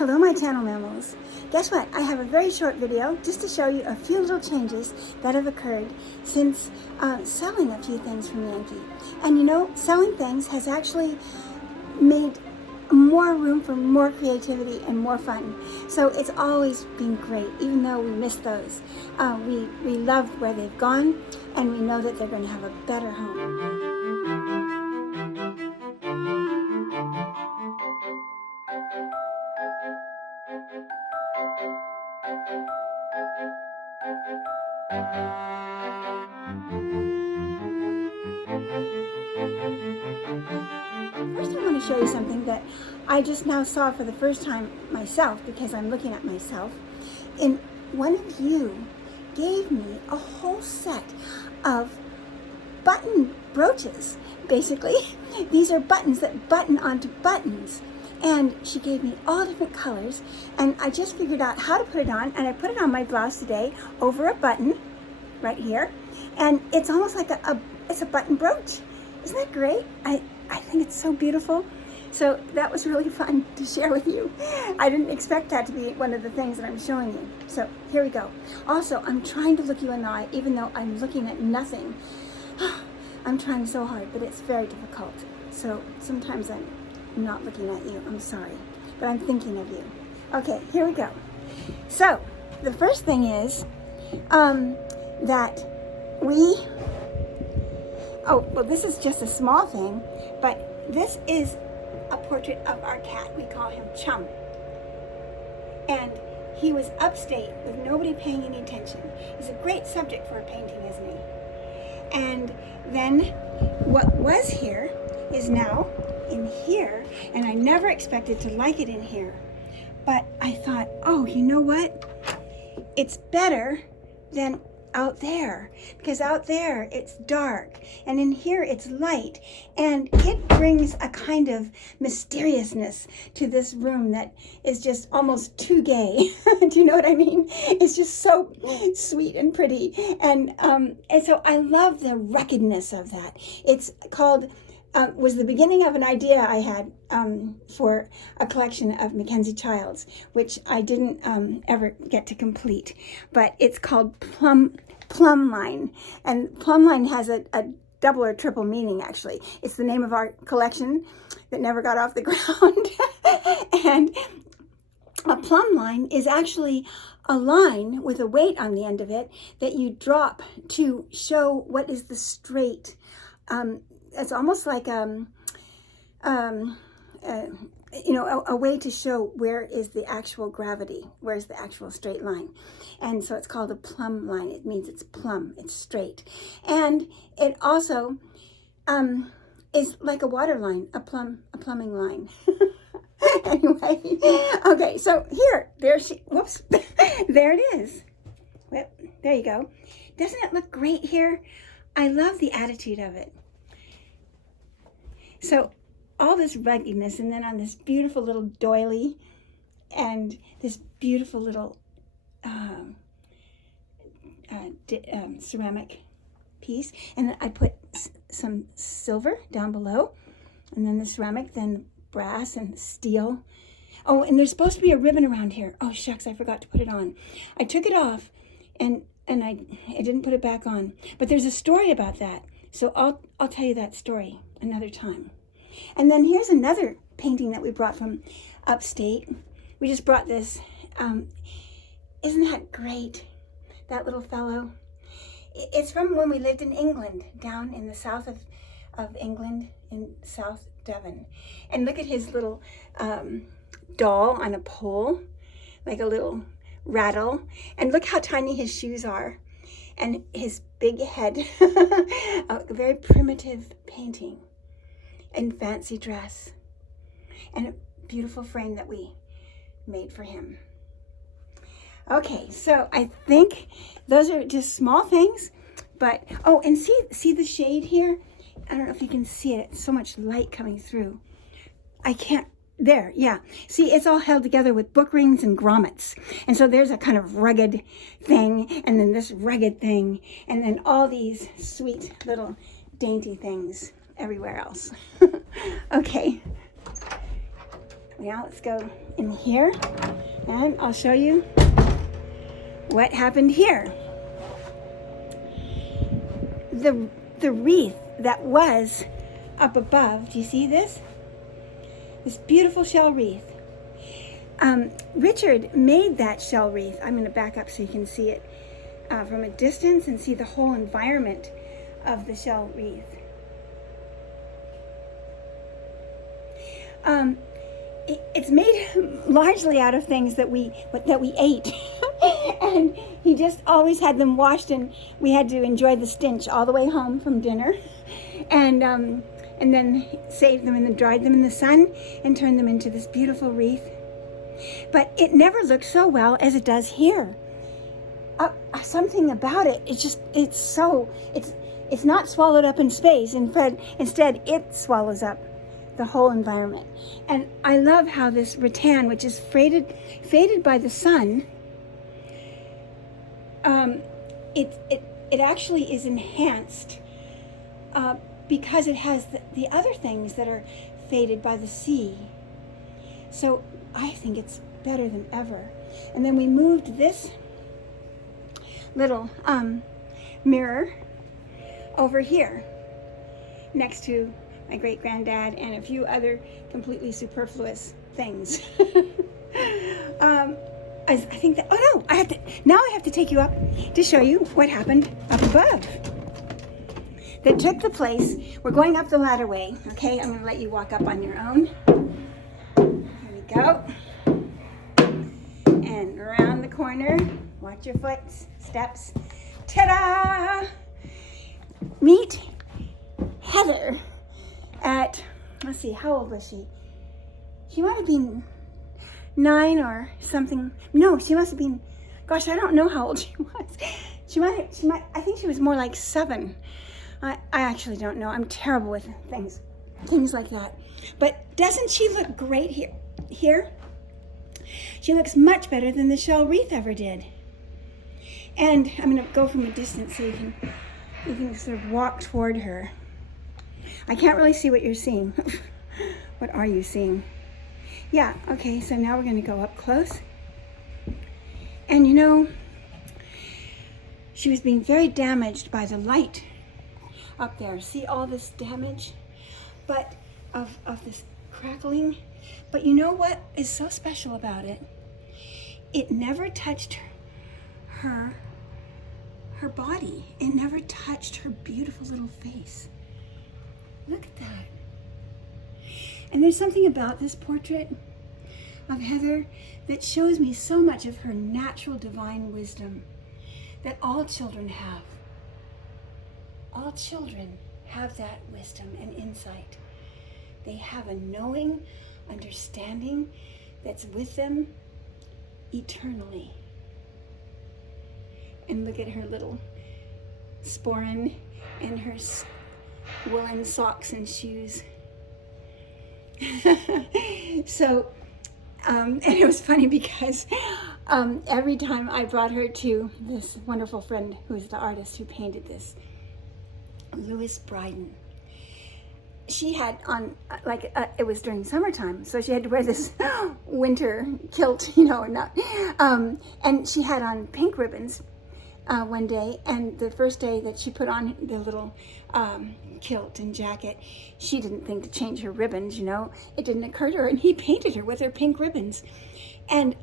Hello, my channel mammals. Guess what? I have a very short video just to show you a few little changes that have occurred since selling a few things from Yankee. And you know, selling things has actually made more room for more creativity and more fun. So it's always been great, even though we miss those. We love where they've gone, and we know that they're going to have a better home. First, I want to show you something that I just now saw for the first time myself, because I'm looking at myself. And one of you gave me a whole set of button brooches, basically. These are buttons that button onto buttons. And she gave me all different colors, and I just figured out how to put it on, and I put it on my blouse today over a button right here, and it's almost like it's a button brooch. Isn't that great? I think it's so beautiful. So that was really fun to share with you. I didn't expect that to be one of the things that I'm showing you. So here we go. Also, I'm trying to look you in the eye, even though I'm looking at nothing. I'm trying so hard, but it's very difficult. So sometimes I'm not looking at you. I'm sorry, but I'm thinking of you. Okay, here we go. So the first thing is that this is just a small thing, but this is a portrait of our cat. We call him Chum. And he was upstate with nobody paying any attention. He's a great subject for a painting, isn't he? And then what was here is now in here, and I never expected to like it in here. But I thought, oh, you know what? It's better than out there, because out there it's dark and in here it's light, and it brings a kind of mysteriousness to this room that is just almost too gay. Do you know what I mean? It's just so sweet and pretty, and so I love the ruggedness of that. It's called was the beginning of an idea I had for a collection of MacKenzie-Childs, which I didn't ever get to complete. But it's called Plum Line. And Plum Line has a double or triple meaning, actually. It's the name of our collection that never got off the ground. And a plumb line is actually a line with a weight on the end of it that you drop to show what is the straight. It's almost like a way to show where is the actual gravity, where's the actual straight line. And so it's called a plumb line. It means it's plumb, it's straight. And it also is like a water line, a plumbing line. Anyway, okay, so there it is. There you go. Doesn't it look great here? I love the attitude of it. So all this ruggedness, and then on this beautiful little doily and this beautiful little ceramic piece, and then I put some silver down below, and then the ceramic, then brass and steel. Oh, and there's supposed to be a ribbon around here. Oh shucks, I forgot to put it on. I took it off and I didn't put it back on. But there's a story about that, so I'll tell you that story another time. And then here's another painting that we brought from upstate. We just brought this. Isn't that great? That little fellow. It's from when we lived in England, down in the south of England, in South Devon. And look at his little doll on a pole, like a little rattle. And look how tiny his shoes are. And his big head. A very primitive painting. And fancy dress. And a beautiful frame that we made for him. Okay, so I think those are just small things, but, oh, and see the shade here? I don't know if you can see it. It's so much light coming through. I can't, there, yeah. See, it's all held together with book rings and grommets. And so there's a kind of rugged thing, and then this rugged thing, and then all these sweet little dainty things everywhere else. Okay. Now let's go in here and I'll show you what happened here. The wreath that was up above, do you see this? This beautiful shell wreath. Richard made that shell wreath. I'm going to back up so you can see it from a distance and see the whole environment of the shell wreath. It's made largely out of things that we ate, and he just always had them washed, and we had to enjoy the stench all the way home from dinner, and then saved them and then dried them in the sun and turned them into this beautiful wreath. But it never looked so well as it does here. Something about it, it's not swallowed up in space. Instead, it swallows up the whole environment. And I love how this rattan, which is faded by the sun, it actually is enhanced because it has the other things that are faded by the sea. So I think it's better than ever. And then we moved this little mirror over here next to my great-granddad and a few other completely superfluous things. I think that, oh no, I have to take you up to show you what happened up above that took the place. We're going up the ladder way, okay? I'm going to let you walk up on your own. Here we go. And around the corner, watch your footsteps. Ta-da! Meet Heather at, let's see, how old was she? She might have been 9 or something. No, she must have been, gosh, I don't know how old she was. I think she was more like 7. I actually don't know. I'm terrible with things like that. But doesn't she look great here? She looks much better than the shell wreath ever did. And I'm going to go from a distance so you can sort of walk toward her. I can't really see what you're seeing. What are you seeing? Yeah, okay, so now we're going to go up close. And you know, she was being very damaged by the light up there. See all this damage? But of this crackling. But you know what is so special about it? It never touched her body. It never touched her beautiful little face. Look at that. And there's something about this portrait of Heather that shows me so much of her natural divine wisdom that all children have. All children have that wisdom and insight. They have a knowing, understanding that's with them eternally. And look at her little sporran and her woolen socks and shoes. So, and it was funny because every time I brought her to this wonderful friend who's the artist who painted this, Louis Bryden, she had on, it was during summertime, so she had to wear this winter kilt, and she had on pink ribbons one day, and the first day that she put on the little kilt and jacket, she didn't think to change her ribbons, it didn't occur to her, and he painted her with her pink ribbons. And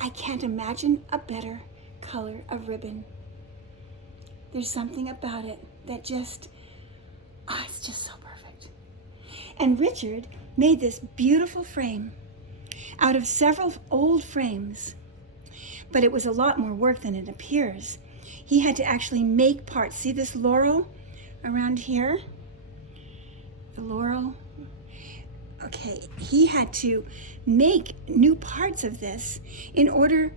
I can't imagine a better color of ribbon. There's something about it that just, it's just so perfect. And Richard made this beautiful frame out of several old frames, but it was a lot more work than it appears. He had to actually make parts. See this laurel around here? The laurel. Okay, he had to make new parts of this in order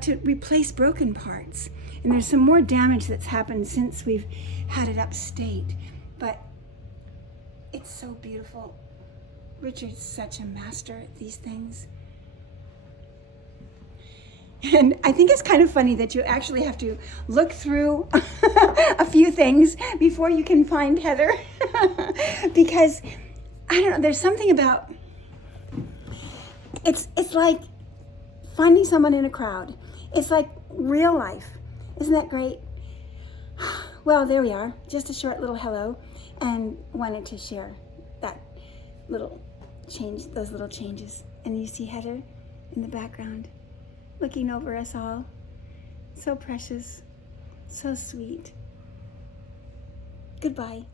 to replace broken parts. And there's some more damage that's happened since we've had it upstate, but it's so beautiful. Richard's such a master at these things. And I think it's kind of funny that you actually have to look through a few things before you can find Heather. Because, I don't know, there's something about It's like finding someone in a crowd. It's like real life. Isn't that great? Well, there we are. Just a short little hello, and wanted to share that little change, those little changes. And you see Heather in the background, looking over us all. So precious, so sweet. Goodbye.